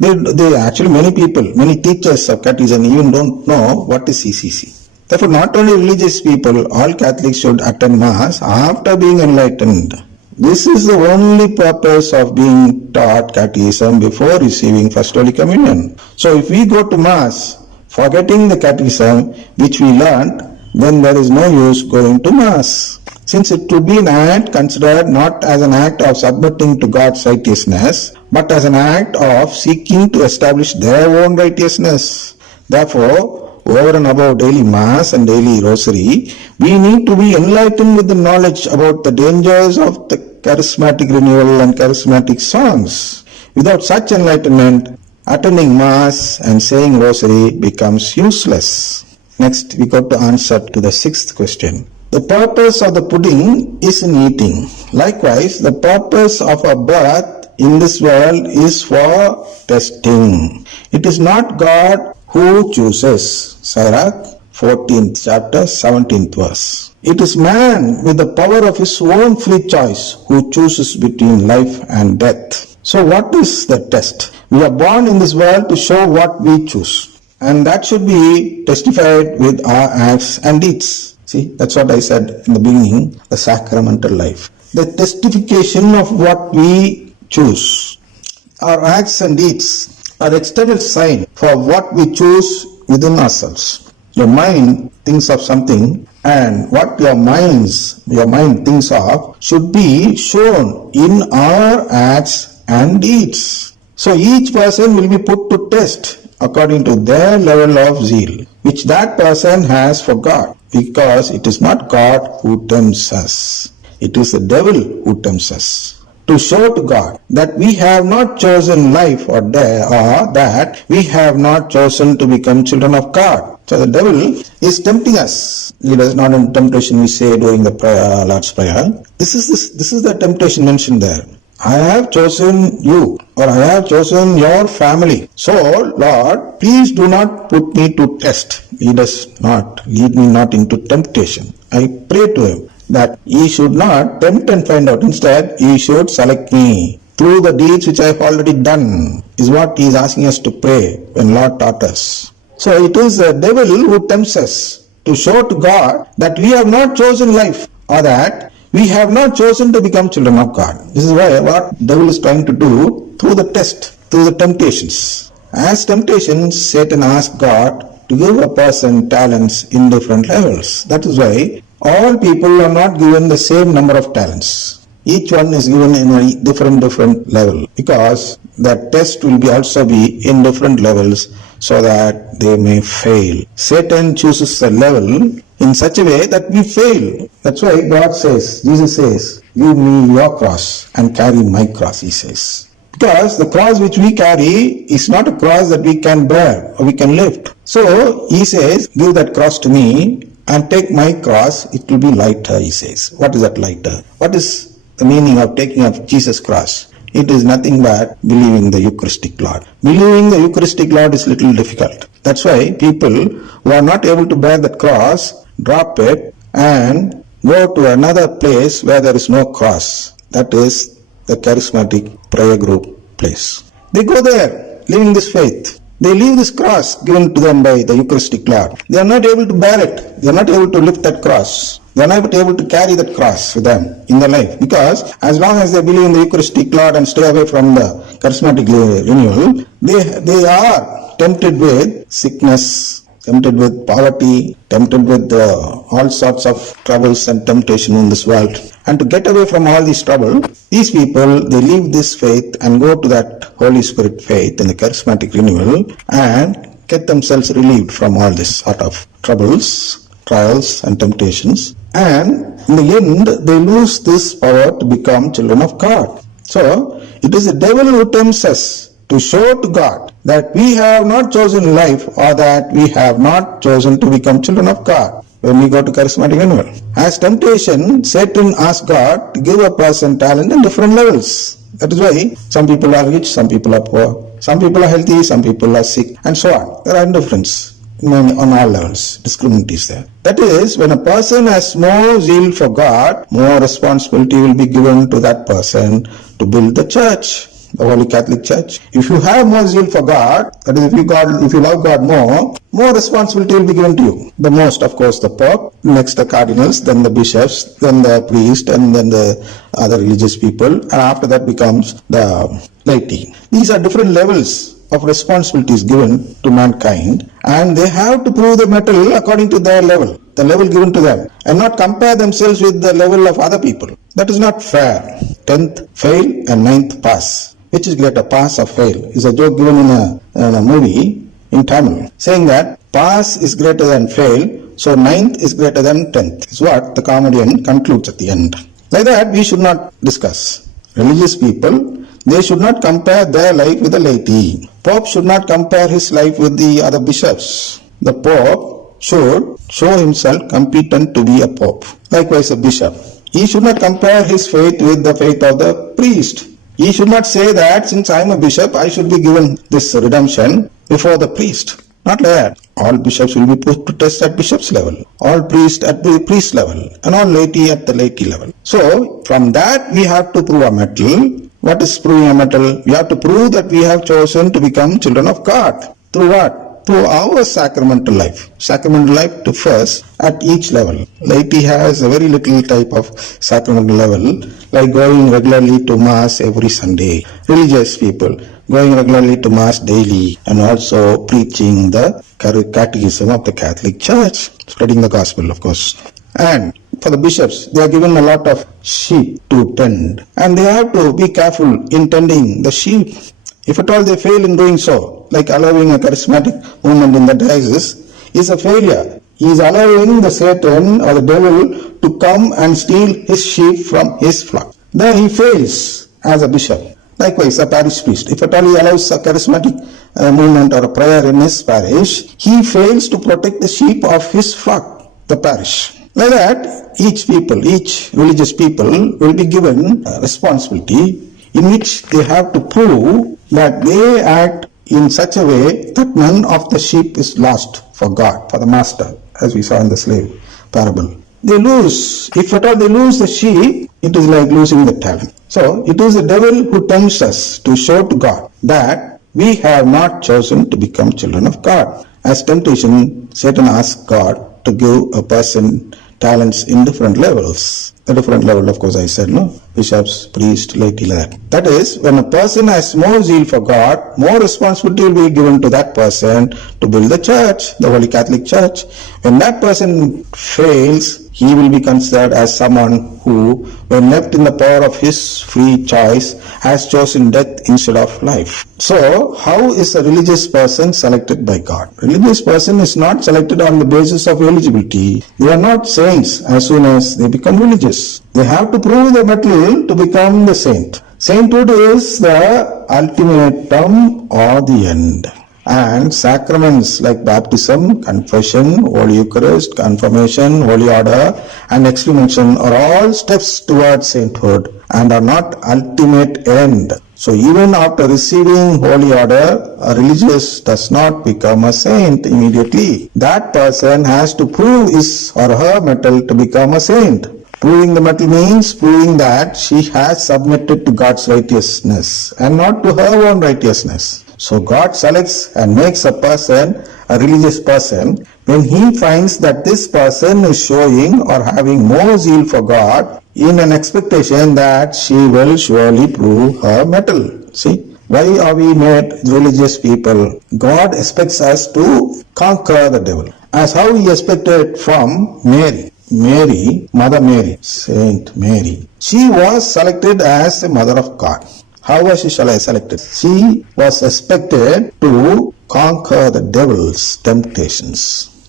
They actually, many people, many teachers of catechism even don't know what is CCC. Therefore, not only religious people, all Catholics should attend Mass after being enlightened. This is the only purpose of being taught catechism before receiving First Holy Communion. So if we go to Mass forgetting the catechism which we learned, then there is no use going to Mass. Since it would be an act considered not as an act of submitting to God's righteousness, but as an act of seeking to establish their own righteousness. Therefore, over and above daily Mass and daily Rosary, we need to be enlightened with the knowledge about the dangers of the charismatic renewal and charismatic songs. Without such enlightenment, attending Mass and saying Rosary becomes useless. Next, we got to answer to the sixth question. The purpose of the pudding is in eating. Likewise, the purpose of our birth in this world is for testing. It is not God who chooses. Sirach 14th chapter 17th verse. It is man with the power of his own free choice who chooses between life and death. So what is the test? We are born in this world to show what we choose. And that should be testified with our acts and deeds. See, that's what I said in the beginning, the sacramental life. The testification of what we choose. Our acts and deeds are external sign for what we choose within ourselves. Your mind thinks of something, and what your mind thinks of should be shown in our acts and deeds. So each person will be put to test according to their level of zeal, which that person has for God, because it is not God who tempts us. It is the devil who tempts us. To show to God that we have not chosen life or death, or that we have not chosen to become children of God. So the devil is tempting us. It is not in temptation we say during the prayer, Lord's Prayer. This is the temptation mentioned there. I have chosen you, or I have chosen your family. So, Lord, please do not put me to test. Lead me not into temptation. I pray to him that he should not tempt and find out. Instead, he should select me through the deeds which I have already done, is what he is asking us to pray when Lord taught us. So it is the devil who tempts us to show to God that we have not chosen life, or that we have not chosen to become children of God. This is what the devil is trying to do through the test, through the temptations. As temptations, Satan asks God to give a person talents in different levels. That is why all people are not given the same number of talents. Each one is given in a different level, because the test will also be in different levels so that they may fail. Satan chooses the level in such a way that we fail. That's why Jesus says, give me your cross and carry my cross, he says. Because the cross which we carry is not a cross that we can bear or we can lift. So he says, give that cross to me and take my cross, it will be lighter, he says. What is that lighter? What is the meaning of taking up Jesus' cross? It is nothing but believing the Eucharistic Lord. Believing the Eucharistic Lord is little difficult. That's why people who are not able to bear that cross drop it and go to another place where there is no cross. That is the charismatic prayer group place. They go there, living this faith. They leave this cross given to them by the Eucharistic Lord. They are not able to bear it. They are not able to lift that cross. They are not able to carry that cross with them in their life. Because as long as they believe in the Eucharistic Lord and stay away from the charismatic renewal, they are tempted with sickness, tempted with poverty, tempted with all sorts of troubles and temptation in this world. And to get away from all these trouble, these people, they leave this faith and go to that Holy Spirit faith in the charismatic renewal and get themselves relieved from all this sort of troubles, trials and temptations. And in the end, they lose this power to become children of God. So, it is the devil who tempts us to show to God that we have not chosen life, or that we have not chosen to become children of God when we go to charismatic renewal. As temptation, Satan asks God to give a person talent in different levels. That is why some people are rich, some people are poor, some people are healthy, some people are sick, and so on. There are indifference on all levels. Discrimination is there. That is, when a person has more zeal for God, more responsibility will be given to that person to build the church. the Holy Catholic Church. If you have more zeal for God, that is, if you love God more responsibility will be given to you. The most, of course, the Pope, next the cardinals, then the bishops, then the priest, and then the other religious people, and after that becomes the laity. These are different levels of responsibilities given to mankind, and they have to prove the metal according to their level, the level given to them, and not compare themselves with the level of other people. That is not fair. 10th fail and 9th pass. Which is greater, pass or fail? Is a joke given in a movie in Tamil, saying that pass is greater than fail, so 9th is greater than 10th, is what the comedian concludes at the end. Like that, we should not discuss. Religious people, they should not compare their life with the laity. Pope should not compare his life with the other bishops. The Pope should show himself competent to be a Pope. Likewise, a bishop. He should not compare his faith with the faith of the priest. He should not say that since I am a bishop, I should be given this redemption before the priest. Not like that. All bishops will be put to test at bishop's level, all priests at the priest level, and all laity at the laity level. So, from that we have to prove a metal. What is proving a metal? We have to prove that we have chosen to become children of God. Through what? Through our sacramental life. Sacramental life differs at each level. Laity has a very little type of sacramental level, like going regularly to Mass every Sunday. Religious people going regularly to Mass daily, and also preaching the catechism of the Catholic Church, spreading the gospel, of course. And for the bishops, they are given a lot of sheep to tend, and they have to be careful in tending the sheep. If at all they fail in doing so, like allowing a charismatic movement in the diocese, is a failure. He is allowing the Satan or the devil to come and steal his sheep from his flock. There he fails as a bishop. Likewise, a parish priest, if at all he allows a charismatic movement or a prayer in his parish, he fails to protect the sheep of his flock, the parish. Like that, each religious people will be given a responsibility in which they have to prove that they act in such a way that none of the sheep is lost for God, for the master, as we saw in the slave parable. They lose, if at all they lose the sheep, it is like losing the talent. So, it is the devil who tempts us to show to God that we have not chosen to become children of God. As temptation, Satan asks God to give a person talents in different levels. The different level, of course, I said, bishops, priest, laity, like that. That is, when a person has more zeal for God, more responsibility will be given to that person to build the church, the Holy Catholic Church. When that person fails, he will be considered as someone who, when left in the power of his free choice, has chosen death instead of life. So, how is a religious person selected by God? Religious person is not selected on the basis of eligibility. They are not saints as soon as they become religious. They have to prove the metal to become the saint. Sainthood is the ultimatum or the end. And sacraments like baptism, confession, Holy Eucharist, confirmation, Holy Order, and extremation are all steps towards sainthood and are not ultimate end. So even after receiving Holy Order, a religious does not become a saint immediately. That person has to prove his or her metal to become a saint. Proving the metal means proving that she has submitted to God's righteousness and not to her own righteousness. So God selects and makes a person a religious person when he finds that this person is showing or having more zeal for God in an expectation that she will surely prove her metal. See, why are we made religious people? God expects us to conquer the devil. As how he expected from Mary. Mother Mary, Saint Mary. She was selected as the mother of God. How was she selected? She was expected to conquer the devil's temptations.